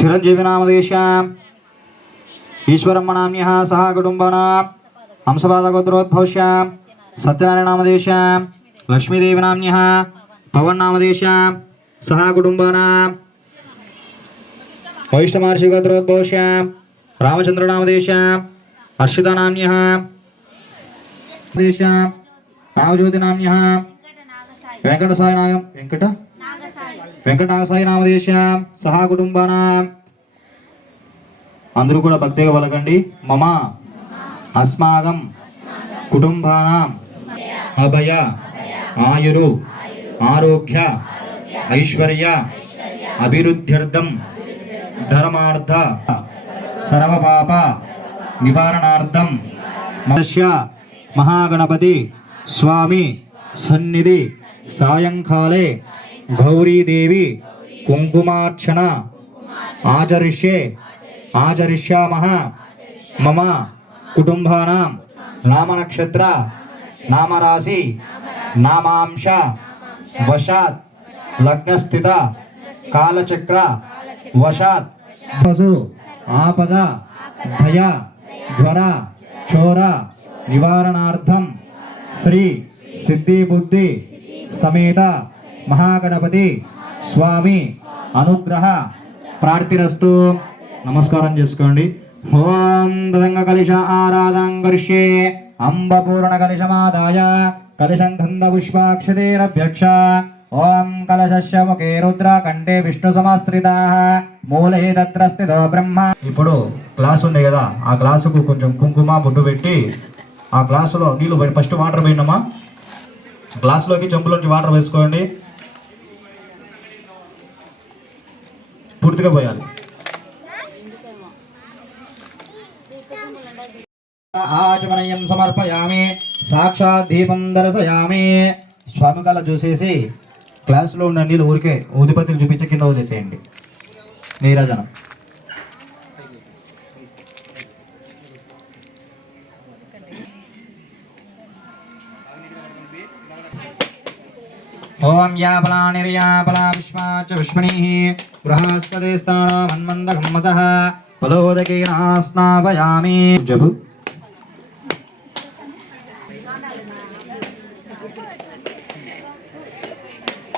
చిరంజీవినామదేశాం. ఈశ్వరమ్మనామ్య సహ కుటుంబానాం. హంసపాదగోత్రోద్భవశ్యాం. సత్యనారాయణనామదేశాం. లక్ష్మీదేవినామ్య పవన్నామదేశాం. సహ కుటుంబానాం. వైష్ణమహర్షి గోత్రోద్భవశ్యాం రామచంద్రనామదేశాం. హర్షితనామ్య దేశాం. రామజ్యోతినామ్య వెంకటసాయి నాయం వెంకట? వెంకటాసాయి నామదేశ సహా కుటుంబానాం? అందరూ కూడా భక్తిగా పలకండి. మమ అస్మాగం కుటుంబానాం? అభయ ఆయురు ఆరోగ్య ఐశ్వర్య అభివృద్ధ్యర్థం ధర్మార్థ సర్వపాప నివారణార్థం మత్స్య మహాగణపతి స్వామి సన్నిధి సాయంకాలే గౌరీదేవి కుంకుమార్చన ఆచరిష్యే ఆచరిష్యామహ మమ కుటుంబానాం నామనక్షత్ర నామరాశి నామాంశ వశాత్ లగ్నస్థిత కాలచక్ర వశాత్. పశు ఆపద భయ జ్వర చోర నివారణార్థం శ్రీ సిద్ధిబుద్ధి సమేత మహాగణపతి స్వామి అనుగ్రహ ప్రార్థిరస్తు నమస్కారం చేసుకోండి. ఓం దదంగ కలిశ ఆరాధనం కరిష్యే. అంబపూర్ణ కలిషమాదాయ కలిశమాదాయ. కలిశం పుష్పాక్షతేరభ్యక్ష. ఓం కలశస్య ముఖే రుద్ర కంఠే విష్ణు సమాశ్రిత. మూలే తత్ర స్థితో బ్రహ్మ. ఇప్పుడు గ్లాస్ ఉంది కదా ఆ గ్లాసుకు కొంచెం కుంకుమ బొట్టు పెట్టి ఆ గ్లాసులో నీళ్ళు పోయి ఫస్ట్ వాటర్ పోయినమ్మా గ్లాసులోకి చెంబులోంచి వాటర్ వేసుకోండి. పూర్తిగా పోయాలి. ఆచమనయం సమర్పయామి సాక్షాత్ దీపం దర్శయామి. స్వామి కళ చూసేసి క్లాసులో ఉన్న నీళ్ళు ఊరికే ఊదిపత్తులు చూపించి కింద వదిలేసేయండి. నీరాజనం. ఓం యాపలా నిర్యాపలా విశ్వా చ విష్మణిః బృహస్పతి స్థానో మన్మందఘమ్మసః ఫలోదకేన స్నాపయామి జపు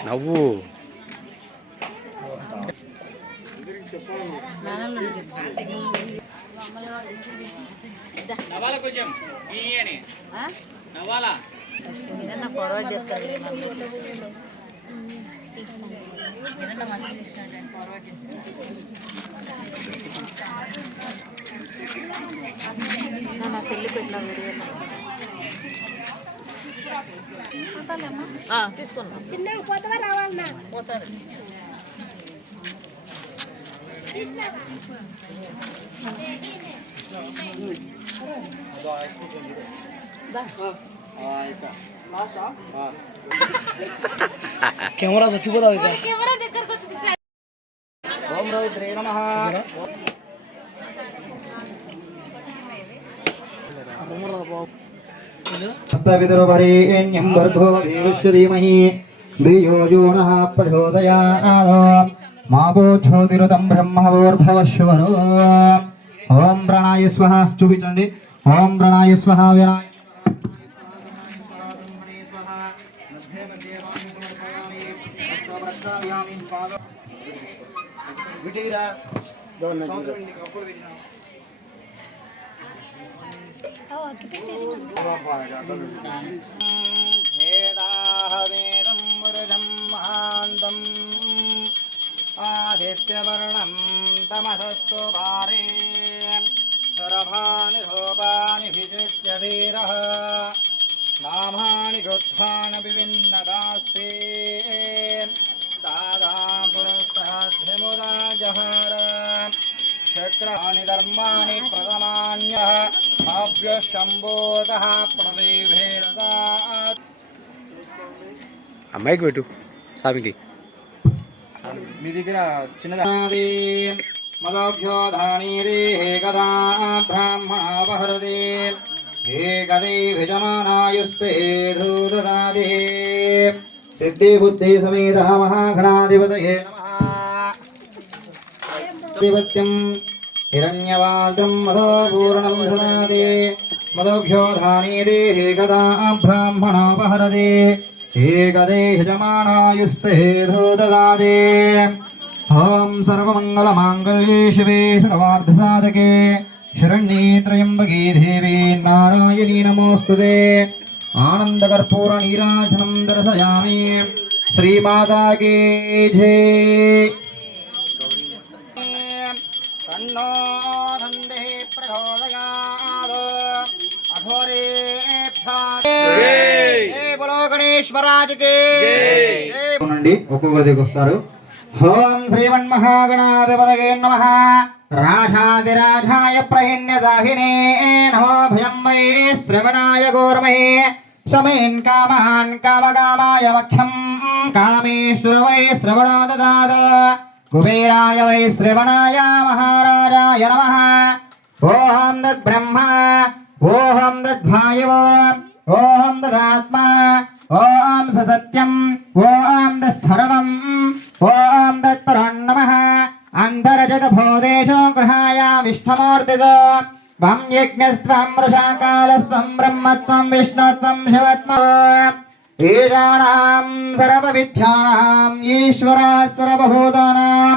నవ్వు నవ్వాలా కొంచెం ఈయనే నవ్వాలా ఏదన్నా ఫార్వర్డ్ చేస్తారు ఏదన్నా మంచి విషయం ఫార్వర్డ్ చేస్తారు నా సెల్లు పెట్టిన వీడియో. తీసుకున్నా చిన్నగా పోతావా? రావాలన్నా? పోతారు కెమెరా దగ్గరకు వచ్చి ఓం రౌద్రే నమః. హస్తవిదుర్వరేణ్యం భర్గో దేవస్య ధీమహి ధియో యో నః ప్రచోదయాత్ మాపోజ్యోతిరుతం బ్రహ్మవోర్భవశ్వరో ఓం ప్రణాయ స్వహ చూపించండి ఓం ప్రణాయ స్వహ వినాయ ఆదిత్యవర్ణం తమసస్తు పారే శరభాని రూపాని విజిత్య ధీరः నామాని గృధ్వాన విభిన్నదాస్తే జహార చక్రాణి ధర్మాణి ప్రథమాన్యः. ఆభ్య శంభోతः ప్రదేభేరదాత్. అమ్మాయికి పెట్టు స్వామికి. మీ దగ్గర చిన్నది? మదాభ్యో ధానీరే హే కదా బ్రాహ్మణాపహరదే హే కదే విజమానాయుస్తే ధూరరాదే సిద్ధి బుద్ధి సమేత మహాగణాధిపతయే నమః మహాధిపత్యం హిరణ్యవాదం మధోపూర్ణం దదాదే మదోభ్యో ధానేదే ఏకదా బ్రాహ్మణోపహరదే ఏకదే యజమానాయుస్తే దదాదే. ఓం సర్వమంగళమాంగళ్యే శివే సర్వార్థసాధకే శరణ్యే త్రయంబకే దేవీ నారాయణీ నమోస్తుతే ఆనందకర్పూర నీరాజనం దర్శయామి. శ్రీమాతాకే జే. బలో గణేశ్వరాజకి అవునండి ఒక్కొక్కరి దగ్గర వస్తారు. ఓం శ్రీమన్మహాగణాధిపతగే నమ. రాజాదిరాజాయ ప్రహిణ్య సాహినే నమో భయం వై శ్రవణాయ గోర్మహే సమేన్ కామాన్ కామకామాయ మఖ్యం కామేశ్వర వై శ్రవణో దదాత్ కుబేరాయ వై శ్రవణాయ మహారాజాయ నమ. ఓహం తద్బ్రహ్మ ఓహం తద్భాయవో ఓహం తదాత్మా విష్ణుమూర్తిజో త్వం యజ్ఞస్త్వం వృషాకాలస్త్వం బ్రహ్మత్వం విష్ణుత్వం శివత్మ ఈశానాం సర్వవిద్యానాం ఈశ్వర సర్వభూతానాం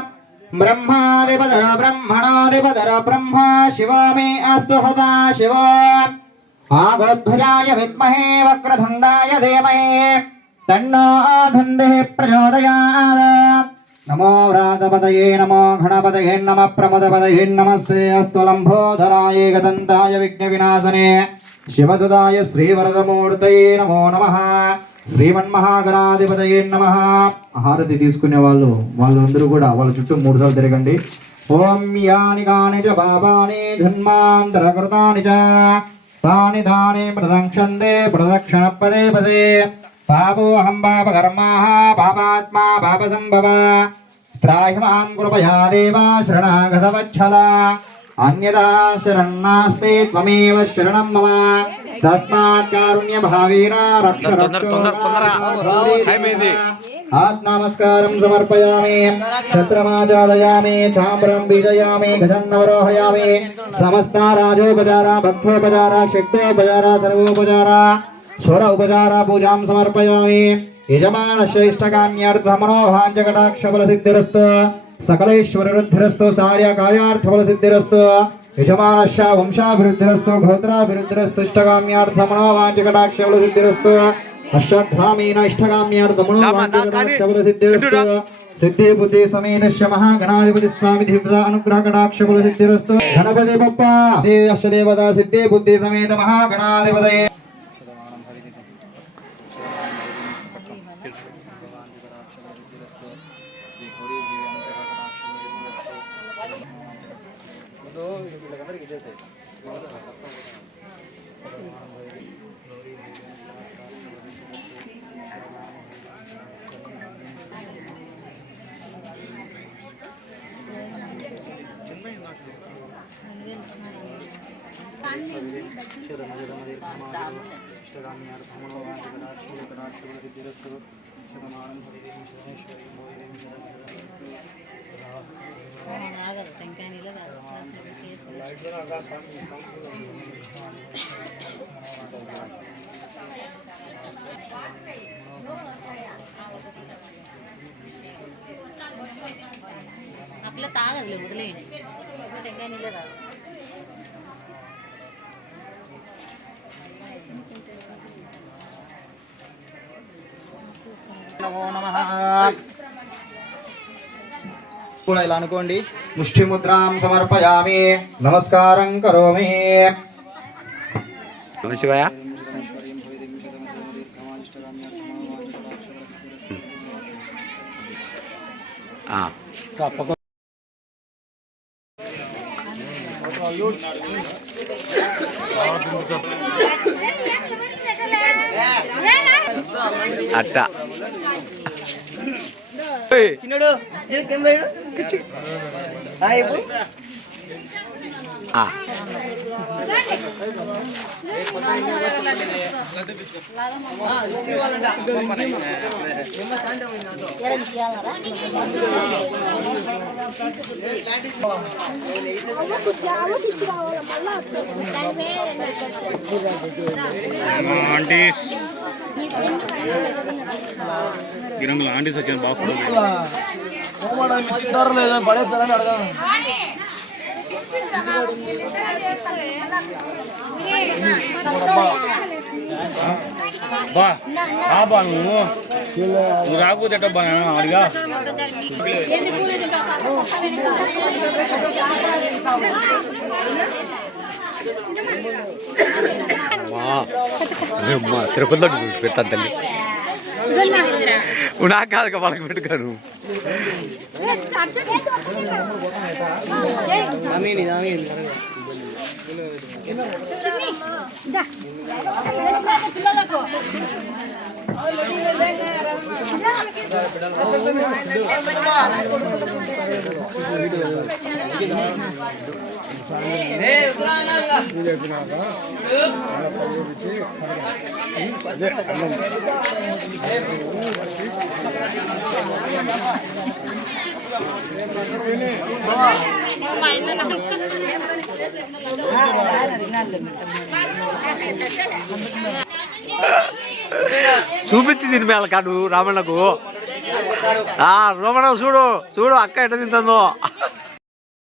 బ్రహ్మాధిపదర బ్రహ్మణాధిపదర బ్రహ్మ శివ మే అస్తు హతా శివ ఆగోద్భుజాయ విద్మహే వక్రతుండాయ ధీమహే తన్నో ధందే ప్రచోదయాత్ నమో వ్రాతపదయే నమో గణపతయే నమ ప్రమదపదయే నమస్తే అస్తు లంబోధరాయ గదంతాయ విఘ్న వినాశనే శివసుదాయ శ్రీవరదమూర్తయే నమో నమ. శ్రీమన్మహాగణాధిపతయే నమ. హారతి తీసుకునే వాళ్ళు వాళ్ళందరూ కూడా వాళ్ళ చుట్టూ మూడు సార్లు తిరగండి. ఓం యాని కాని చ పాపాని జన్మాంతరకృతాని చ. తాని తాని ప్రదక్షందే ప్రదక్షిణ పదే పదే. पापोऽहं पापकर्माः पापात्मा पापसम्भव। संभव माँ कृपया देव शरणागतवच्छल। अन्यदा शरणास्ते त्वमेव शरणं मम। तस्मात् कारुण्यभावेन रक्ष आत्मनमस्कारं समर्पयामि। छत्रमाचादयामि चाम्रं बीजयामि गजन्नवरोहयामि। समस्ता राजोपचारा भक्तोपचारा शक्तोपचारा सर्वोपचारा। స్వర ఉపచార పూజాం సమర్పయామి యజమానస్య ఇష్టకామ్యార్థమనో భాంజకటాక్షఫల సిద్ధిరస్తు సకలైశ్వరవృద్ధిరస్తు సార్య కార్యార్థఫల సిద్ధిరస్తు యజమానస్య వంశాభివృద్ధిరస్తు గోత్రాభివృద్ధిరస్తు ఇష్టకామ్యార్థమనో వాంఛకటాక్షఫల సిద్ధిరస్తు అశ్వత్థామీన ఇష్టకామ్యార్థమనో దామా, దా, వాంఛకటాక్షఫల కానీ, సిద్ధిరస్తు సిద్ధి బుద్ధి సమేతస్య మహాగణాధిపతి స్వామి దివ్య అనుగ్రహ కటాక్ష కటాక్షములు సిద్ధిరస్తు గణపతి బప్ప అష్టదేవత సిద్ధి బుద్ధి సమేత మహాగణాధిపతయే ఆగదు టెంకాయ నీళ్ళు అట్లా తాగదులే వదిలేయండి. టెంకాయ నీళ్ళే తాగు. నమో నమః. కూడా ఇలా అనుకోండి. ముష్టిముద్రాం సమర్పయామి నమస్కారం కరోమి నమ శివాయ ఆ. అట్ట చిన్నడు కెమెరా హాయ్ ఆ. ఆంటీస్ గిరంగులు ఆంటీస్ వచ్చాను బాగా ఫోటో పడేస్తారని అడగాను బా బా నువ్వు నువ్వు రాకపోతే బా అడిగా వా. తిరుపతిలో పెట్టాను తల్లి నాకు కాదు వాళ్ళకి పెట్టుకాను పిల్లలకు. చూపించి తిని మేళ కాదు రామన్నకు ఆ రమణ చూడు చూడు అక్క ఎట్ట తింటుందో.